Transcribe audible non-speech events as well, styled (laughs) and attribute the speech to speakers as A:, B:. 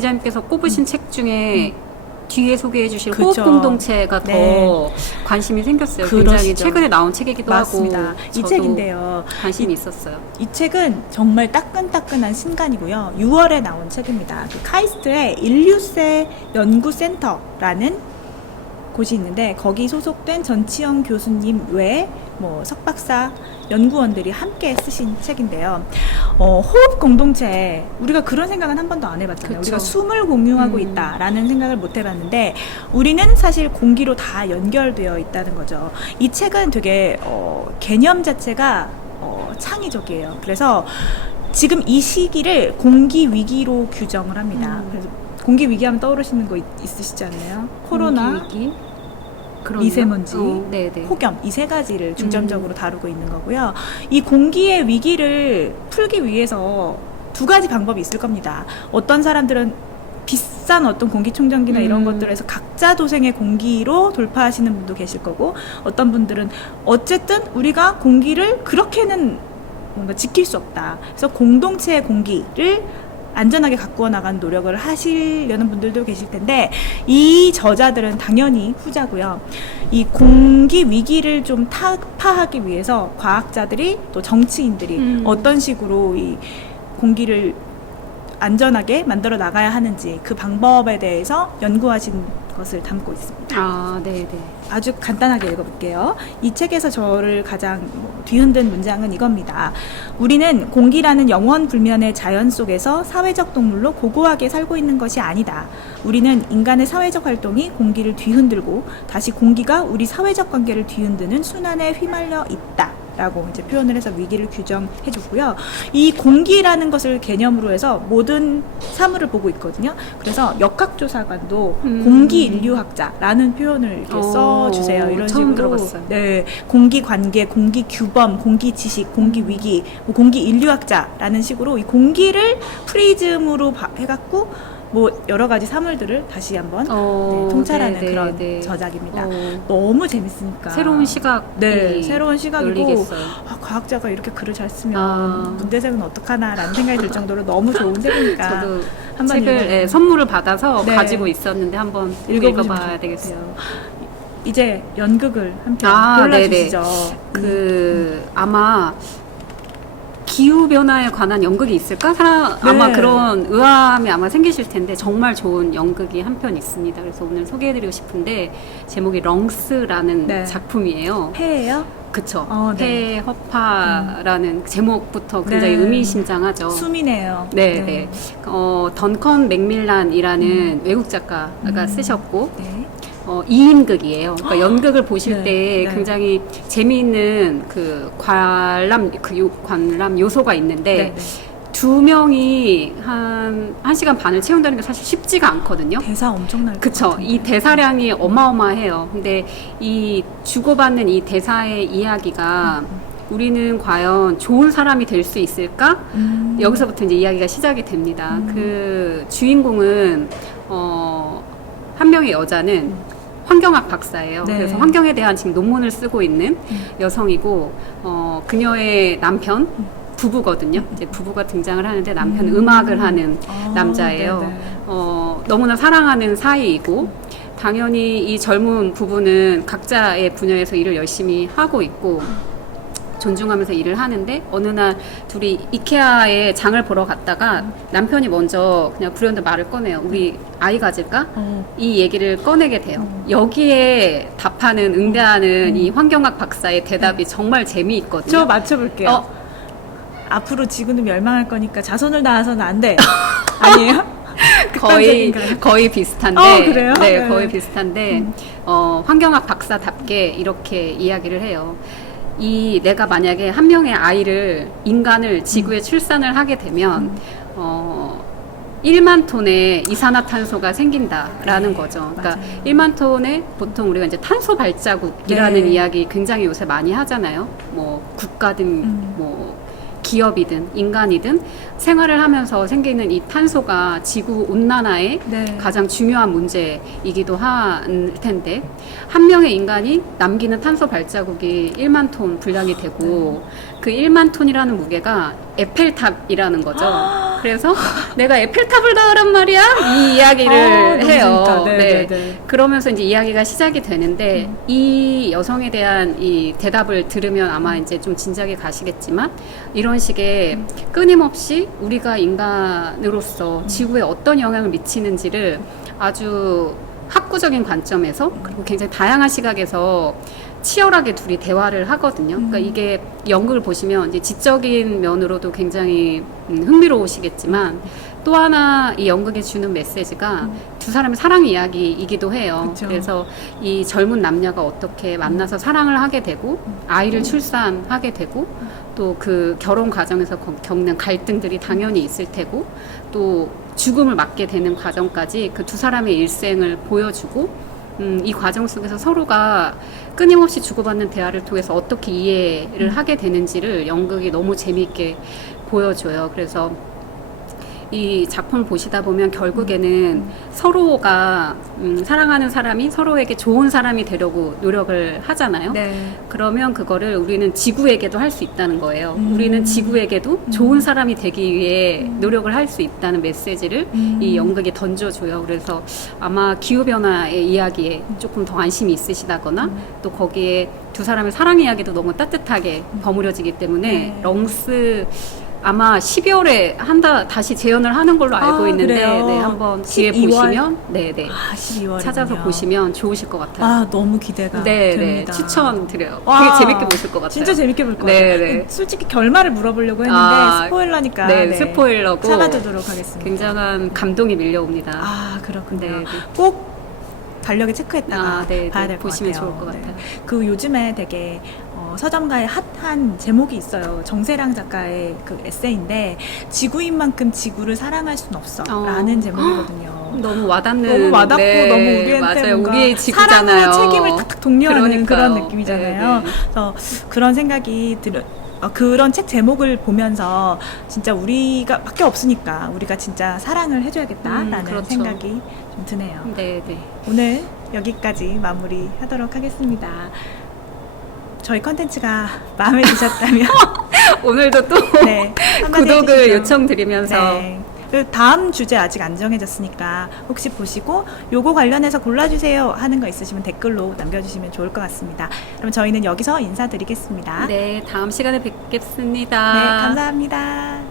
A: 기자님께서 꼽으신 책 중에 뒤에 소개해 주실
B: 그쵸.
A: 호흡 공동체가 더
B: 네.
A: 관심이 생겼어요. 굉장히
B: 그러시죠.
A: 최근에 나온 책이기도
B: 맞습니다.
A: 하고
B: 이
A: 저도
B: 책인데요.
A: 관심이 있었어요.
B: 이 책은 정말 따끈따끈한 신간이고요. 6월에 나온 책입니다. 그 카이스트의 인류세 연구센터라는 곳이 있는데 거기 소속된 전치영 교수님 외에 뭐 석박사 연구원들이 함께 쓰신 책인데요. 어, 호흡 공동체 우리가 그런 생각은 한 번도 안 해봤잖아요.
A: 그쵸.
B: 우리가 숨을 공유하고
A: 음.
B: 있다라는 생각을 못 해봤는데 우리는 사실 공기로 다 연결되어 있다는 거죠. 이 책은 되게 어, 개념 자체가 어, 창의적이에요. 그래서 지금 이 시기를 공기 위기로 규정을 합니다.
A: 음.
B: 그래서 공기 위기하면 떠오르시는 거 있, 있으시지 않나요? 코로나,
A: 공기 위기? 그런
B: 미세먼지,
A: 어, 네네.
B: 폭염 이 세 가지를
A: 음.
B: 중점적으로 다루고 있는 거고요. 이 공기의 위기를 풀기 위해서 두 가지 방법이 있을 겁니다. 어떤 사람들은 비싼 어떤 공기청정기나 이런
A: 음.
B: 것들에서 각자 도생의 공기로 돌파하시는 분도 계실 거고 어떤 분들은 어쨌든 우리가 공기를 그렇게는 뭔가 지킬 수 없다. 그래서 공동체의 공기를 안전하게 가꾸어 나가는 노력을 하시려는 분들도 계실 텐데 이 저자들은 당연히 후자고요. 이 공기 위기를 좀 타 파하기 위해서 과학자들이 또 정치인들이
A: 음.
B: 어떤 식으로 이 공기를 안전하게 만들어 나가야 하는지 그 방법에 대해서 연구하신 것을 담고 있습니다.
A: 아, 네 네.
B: 아주 간단하게 읽어볼게요. 이 책에서 저를 가장 뭐 뒤흔든 문장은 이겁니다. 우리는 공기라는 영원 불면의 자연 속에서 사회적 동물로 고고하게 살고 있는 것이 아니다. 우리는 인간의 사회적 활동이 공기를 뒤흔들고 다시 공기가 우리 사회적 관계를 뒤흔드는 순환에 휘말려 있다. 라고 이제 표현을 해서 위기를 규정해 줬고요. 이 공기라는 것을 개념으로 해서 모든 사물을 보고 있거든요. 그래서 역학조사관도
A: 음.
B: 공기 인류학자라는 표현을 이렇게
A: 어,
B: 써주세요. 이런
A: 처음
B: 식으로
A: 들어봤어요.
B: 네, 공기 관계, 공기 규범, 공기 지식, 공기 위기, 뭐 공기 인류학자라는 식으로 이 공기를 프리즘으로 봐- 해갖고 뭐 여러 가지 사물들을 다시 한번
A: 어,
B: 네, 통찰하는
A: 네네,
B: 그런
A: 네.
B: 저작입니다.
A: 어,
B: 너무 재밌으니까
A: 새로운 시각.
B: 네, 새로운 시각이고. 아, 과학자가 이렇게 글을 잘 쓰면
A: 아.
B: 문대생은 어떡하나라는 생각이 들 정도로 너무 좋은 (laughs) 책이니까
A: 저도
B: 한번
A: 책을. 예, 선물을 받아서
B: 네.
A: 가지고 있었는데 한번 읽어봐야 되겠어요.
B: 이제 연극을 한편
A: 아,
B: 골라주시죠.
A: 그 아마 기후 변화에 관한 연극이 있을까? 사람 아마
B: 네.
A: 그런 의아함이 아마 생기실 텐데 정말 좋은 연극이 한 편 있습니다. 그래서 오늘 소개해드리고 싶은데 제목이 렁스라는
B: 네.
A: 작품이에요.
B: 폐예요?
A: 그쵸?
B: 어, 네.
A: 폐허파라는 제목부터 굉장히
B: 네.
A: 의미심장하죠.
B: 숨이네요.
A: 네, 네. 어, 던컨 맥밀란이라는 외국 작가가
B: 음.
A: 쓰셨고
B: 네.
A: 어, 2인극이에요. 그러니까 연극을 보실
B: 네,
A: 때
B: 네.
A: 굉장히 재미있는 그 관람, 그 요, 관람 요소가 있는데
B: 네, 네.
A: 두 명이 한, 한 시간 반을 채운다는 게 사실 쉽지가 않거든요.
B: 대사 엄청날 것
A: 그쵸.
B: 같은데.
A: 이 대사량이 어마어마해요. 근데 이 주고받는 이 대사의 이야기가 우리는 과연 좋은 사람이 될 수 있을까?
B: 음.
A: 여기서부터 이제 이야기가 시작이 됩니다.
B: 음.
A: 그 주인공은 어, 한 명의 여자는 환경학 박사예요.
B: 네.
A: 그래서 환경에 대한 지금 논문을 쓰고 있는
B: 음.
A: 여성이고 어, 그녀의 남편 부부거든요. 이제 부부가 등장을 하는데 남편은 음. 악을 하는
B: 아,
A: 남자예요.
B: 네네.
A: 어, 너무나 사랑하는 사이이고 당연히 이 젊은 부부는 각자의 분야에서 일을 열심히 하고 있고 존중하면서 일을 하는데 어느 날 둘이 이케아에 장을 보러 갔다가 남편이 먼저 그냥 불현듯 말을 꺼내요. 우리 아이 가질까?
B: 어,
A: 이 얘기를 꺼내게 돼요.
B: 음.
A: 여기에 답하는 응대하는 이 환경학 박사의 대답이 정말 재미있거든요.
B: 저 맞춰볼게요.
A: 어.
B: 앞으로 지구는 멸망할 거니까 자손을 낳아서는 안 돼. (laughs) 아니에요? (laughs)
A: 거의? 거의 비슷한데
B: 어, 그래요?
A: 네,
B: 네.
A: 거의 비슷한데
B: 음.
A: 어, 환경학 박사답게 이렇게 이야기를 해요. 이 내가 만약에 한 명의 아이를 인간을 지구에
B: 음.
A: 출산을 하게 되면 어 1만 톤의 이산화탄소가 생긴다라는
B: 네,
A: 거죠. 그러니까
B: 맞아요.
A: 1만 톤의 보통 우리가 이제 탄소 발자국이라는
B: 네.
A: 이야기 굉장히 요새 많이 하잖아요. 뭐 국가든
B: 음.
A: 뭐 기업이든 인간이든 생활을 하면서 생기는 이 탄소가 지구 온난화에
B: 네.
A: 가장 중요한 문제이기도 할 텐데 한 명의 인간이 남기는 탄소 발자국이 1만 톤 분량이 되고 그 1만 톤이라는 무게가 에펠탑이라는 거죠. (gasps) 그래서 내가 에펠탑을 닿으란 말이야 이 이야기를
B: 아,
A: 해요.
B: 네, 네, 네.
A: 그러면서 이제 이야기가 시작이 되는데
B: 음.
A: 이 여성에 대한 이 대답을 들으면 아마 이제 좀 진작에 가시겠지만 이런 식의
B: 음.
A: 끊임없이 우리가 인간으로서 지구에 어떤 영향을 미치는지를 아주 학구적인 관점에서 그리고 굉장히 다양한 시각에서 치열하게 둘이 대화를 하거든요. 그러니까
B: 음.
A: 이게 연극을 보시면 이제 지적인 면으로도 굉장히 음, 흥미로우시겠지만 또 하나 이 연극이 주는 메시지가 두 사람의 사랑 이야기이기도 해요.
B: 음. 그쵸.
A: 그래서 이 젊은 남녀가 어떻게 만나서 사랑을 하게 되고 아이를 출산하게 되고 또 그 결혼 과정에서 거- 겪는 갈등들이 당연히 있을 테고 또 죽음을 맞게 되는 과정까지 그 두 사람의 일생을 보여주고 음, 이 과정 속에서 서로가 끊임없이 주고받는 대화를 통해서 어떻게 이해를 하게 되는지를 연극이 너무 재미있게 보여줘요. 그래서 이 작품을 보시다 보면 결국에는 서로가 음, 사랑하는 사람이 서로에게 좋은 사람이 되려고 노력을 하잖아요.
B: 네.
A: 그러면 그거를 우리는 지구에게도 할 수 있다는 거예요.
B: 음.
A: 우리는 지구에게도 좋은 사람이 되기 위해 노력을 할 수 있다는 메시지를
B: 음.
A: 이 연극이 던져줘요. 그래서 아마 기후변화의 이야기에 조금 더 관심이 있으시다거나
B: 음.
A: 또 거기에 두 사람의 사랑 이야기도 너무 따뜻하게 버무려지기 때문에
B: 네.
A: 렁스 아마 12월에 한다 다시 재연을 하는 걸로 알고
B: 아,
A: 있는데
B: 그래요?
A: 네, 한번 기회
B: 12월?
A: 보시면 네 네
B: 아, 12월
A: 찾아서 보시면 좋으실 것 같아요.
B: 아, 너무 기대가
A: 네, 네,
B: 됩니다.
A: 추천드려요.
B: 와,
A: 되게 재밌게 보실 것 같아요.
B: 진짜 재밌게 볼것
A: 네,
B: 같아요.
A: 네.
B: 솔직히 결말을 물어보려고 했는데
A: 아,
B: 스포일러니까
A: 네, 스포일러고
B: 참아두도록 하겠습니다.
A: 굉장한 감동이 밀려옵니다.
B: 아 그렇군요.
A: 네, 네.
B: 꼭 달력에 체크했다가
A: 아, 네,
B: 봐야
A: 네.
B: 될것
A: 보시면
B: 같아요.
A: 좋을 것 같아요.
B: 그 요즘에 되게 어, 서점가에 핫한 제목이 있어요. 정세랑 작가의 그 에세이인데 지구인만큼 지구를 사랑할 순 없어라는
A: 어.
B: 제목이거든요. (gasps)
A: 너무 와닿는
B: 너무 와닿고
A: 네,
B: 너무 우리한테
A: 맞아요.
B: 뭔가
A: 우리의 지구잖아요.
B: 사랑과 책임을 탁탁 독려하는 그런
A: 그러니까요.
B: 느낌이잖아요.
A: 네, 네.
B: 그래서 그런 생각이 들 어, 그런 책 제목을 보면서 진짜 우리가 밖에 없으니까 우리가 진짜 사랑을 해줘야겠다라는
A: 음, 그렇죠.
B: 생각이 좀 드네요.
A: 네, 네.
B: 오늘 여기까지 마무리하도록 하겠습니다. 저희 컨텐츠가 마음에 드셨다면 (laughs)
A: 오늘도 또 (laughs)
B: 네,
A: 구독을
B: 해주시죠.
A: 요청드리면서
B: 네. 그 다음 주제 아직 안 정해졌으니까 혹시 보시고 요거 관련해서 골라주세요 하는 거 있으시면 댓글로 남겨주시면 좋을 것 같습니다. 그럼 저희는 여기서 인사드리겠습니다.
A: 네, 다음 시간에 뵙겠습니다.
B: 네 감사합니다.